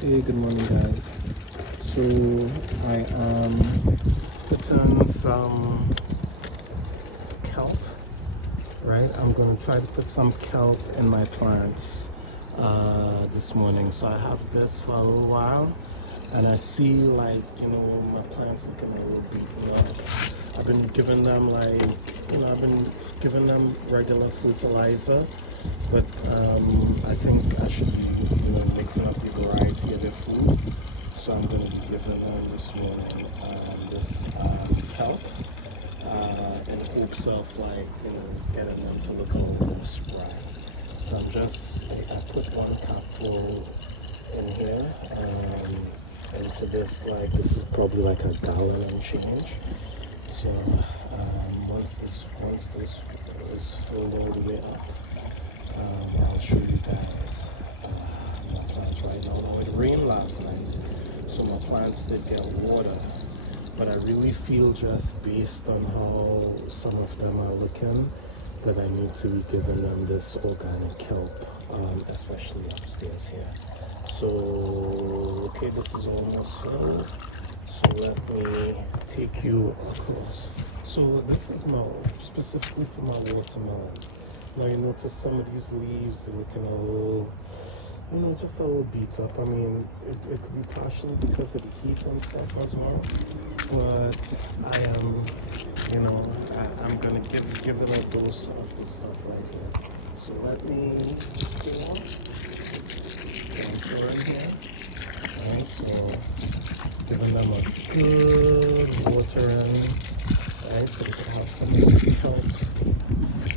Hey, good morning, guys. So I am putting some kelp, right? I'm gonna try to put some kelp in my plants this morning. So I have this for a little while, and I see my plants looking a little beaten up. I've been giving them regular fertilizer, but I think I should be mixing up the variety of their food. So I'm going to be giving them this morning this kelp in hopes of getting them to look a little more spry. So I put one cupful in here into this is probably like a gallon and change. So once this is filled all the way up, I'll show you guys my plants right now. Now it rained last night, so my plants did get water, but I really feel, just based on how some of them are looking, that I need to be giving them this organic kelp, especially upstairs here. So okay, this is almost filled. So let me take you across. So this is specifically for my watermelon. Now you notice some of these leaves, they're looking a little, just a little beat up. I mean, it could be partially because of the heat and stuff as well. But I'm gonna give it a dose of this stuff right here. So let me pour in here. Alright, so giving them a good watering, right? So they can have some of this kelp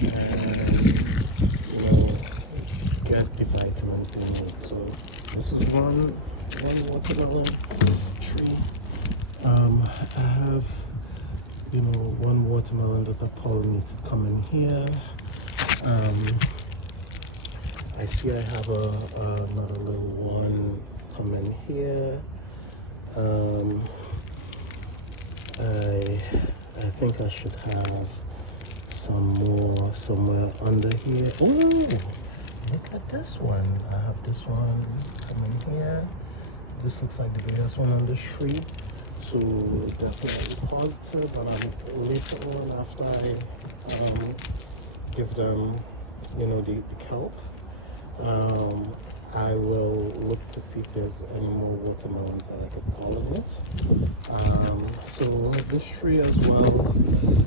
and get the vitamins they need. So this is one watermelon tree. I have one watermelon that I pollinated coming here. I see I have another little one coming here. I think I should have some more somewhere under here. Oh, look at this one. I have this one coming here. This looks like the biggest one on the tree. So definitely positive. And later on, after I give them, the kelp, I will look to see if there's any more watermelons that I could pollinate. So this tree as well,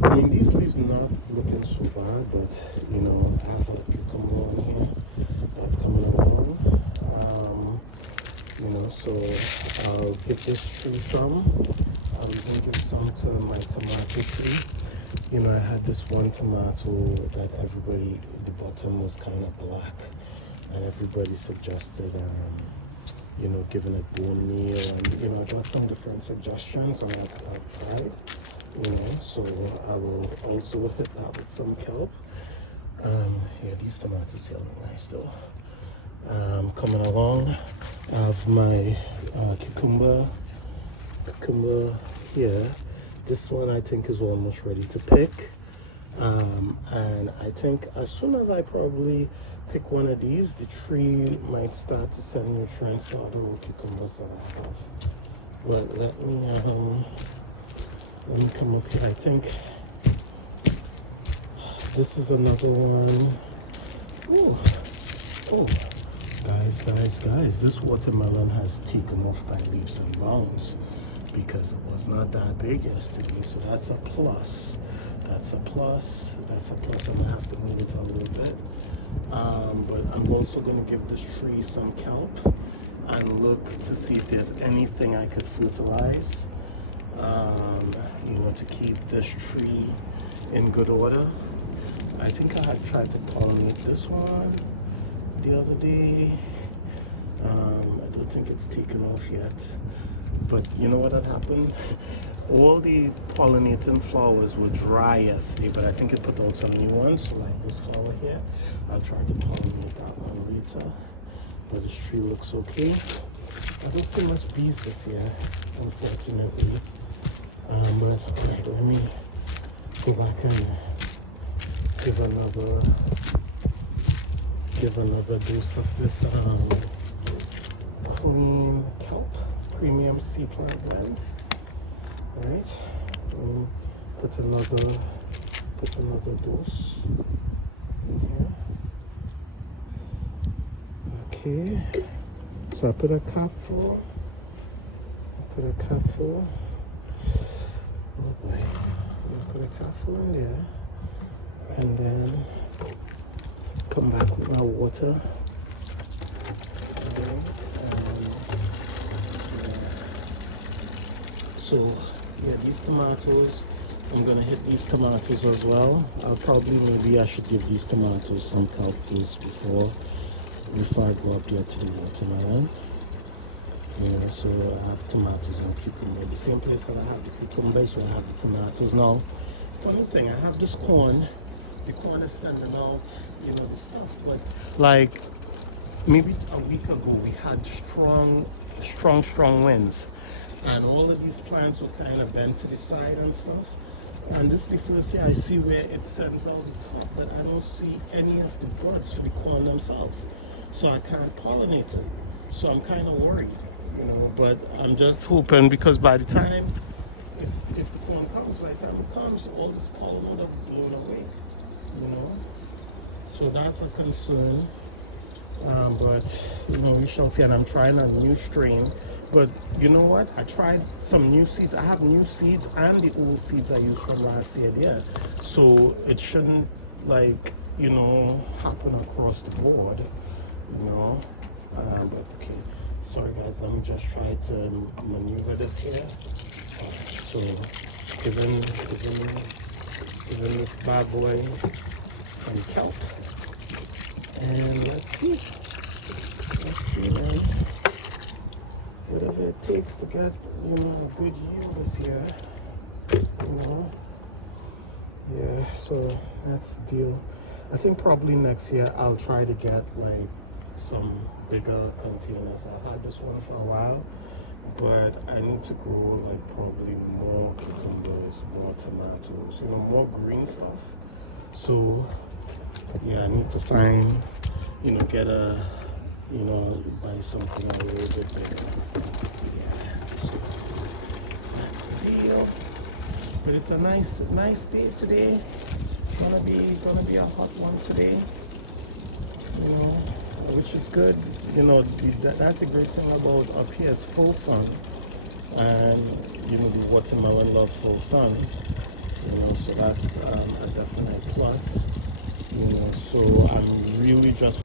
I mean, these leaves not looking so bad, but I have a cucumber on here that's coming along. So I'll give this tree some. I'll even give some to my tomato tree. I had this one tomato that the bottom was kind of black, and everybody suggested giving it bone meal, and I got some different suggestions, and I've tried, so I will also hit that with some kelp. Yeah, these tomatoes here look nice though. Coming along, I have my cucumber here. This one I think is almost ready to pick. And I think as soon as I probably pick one of these, the tree might start to send nutrients to other little cucumbers that I have. But let me come up here. I think this is another one. Oh, guys, this watermelon has taken off by leaps and bounds, because it was not that big yesterday. So that's a plus. I'm gonna have to move it a little bit. But I'm also gonna give this tree some kelp and look to see if there's anything I could fertilize, to keep this tree in good order. I think I had tried to pollinate this one the other day. I don't think it's taken off yet. But you know what had happened? All the pollinating flowers were dry yesterday, but I think it put out some new ones. So like this flower here, I'll try to pollinate that one later. But this tree looks okay. I don't see much bees this year, unfortunately. But right, let me go back and give another dose of this clean premium sea plant blend. All right, put another dose in here. Okay, so I put a capful. Oh boy, I put a capful in there, and then come back with my water. So yeah, these tomatoes, I'm gonna hit these tomatoes as well. Maybe I should give these tomatoes some kelp first before I go up there to the watermelon. You know, so I have tomatoes and cucumber. The same place that I have the cucumbers, where I have the tomatoes. Now, funny thing, I have this corn. The corn is sending out, you know, the stuff. But like maybe a week ago, we had strong winds, and all of these plants were kind of bent to the side and stuff. And this is the first year I see where it sends out the top, but I don't see any of the buds for the corn themselves. So I can't pollinate it. So I'm kind of worried, you know, but I'm just hoping, because by the time, if the corn comes, by the time it comes, all this pollen would have blown away, you know. So that's a concern. But you know, we shall see. And I'm trying a new strain, but you know what, I tried some new seeds. I have new seeds and the old seeds I used from last year. Yeah, so it shouldn't, like, you know, happen across the board, you know. But okay, sorry guys, let me just try to maneuver this here. Alright, so giving this bad boy some kelp. And let's see, man. Whatever it takes to get, you know, a good yield this year, you know. Yeah, so that's the deal. I think probably next year I'll try to get like some bigger containers. I've had this one for a while, but I need to grow like probably more cucumbers, more tomatoes, you know, more green stuff. So yeah, I need to find, you know, get a, you know, buy something a little bit bigger. Yeah, so that's the deal. But it's a nice day today. Gonna be a hot one today, you know, which is good. You know, that's a great thing about up here is full sun, and you know, the watermelon love full sun. You know, so that's a definite plus. You know, so I'm really just